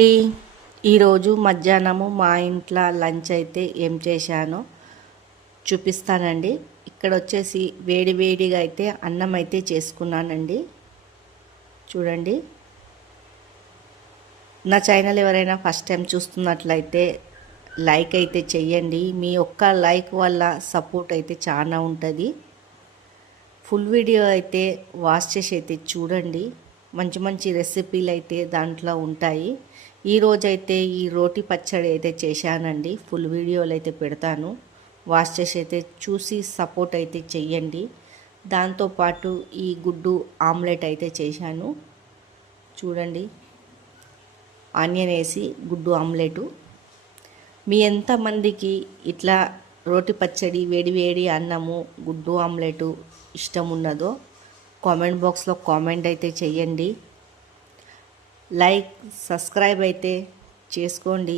ఈరోజు మధ్యాహ్నము మా ఇంట్లో లంచ్ అయితే ఏం చేశానో చూపిస్తానండి. ఇక్కడ వచ్చేసి వేడి వేడిగా అయితే అన్నం అయితే చేసుకున్నానండి. చూడండి, నా ఛానల్ ఎవరైనా ఫస్ట్ టైం చూస్తున్నట్లయితే లైక్ అయితే చెయ్యండి. మీ ఒక్క లైక్ వల్ల సపోర్ట్ అయితే చాలా ఉంటుంది. ఫుల్ వీడియో అయితే వాచ్ చేసి అయితే చూడండి. మంచి మంచి రెసిపీలు అయితే దాంట్లో ఉంటాయి. ఈరోజైతే ఈ రోటి పచ్చడి అయితే చేశానండి. ఫుల్ వీడియోలు అయితే పెడతాను. వాచ్ చేసి అయితే చూసి సపోర్ట్ అయితే చెయ్యండి. దాంతోపాటు ఈ గుడ్డు ఆమ్లెట్ అయితే చేశాను. చూడండి, ఆనియన్ వేసి గుడ్డు ఆమ్లెటు. మీ ఎంతమందికి ఇట్లా రోటి పచ్చడి వేడి వేడి అన్నము గుడ్డు ఆమ్లెటు ఇష్టం ఉన్నదో కామెంట్ బాక్స్లో కామెంట్ అయితే చెయ్యండి. లైక్ సబ్స్క్రైబ్ అయితే చేసుకోండి.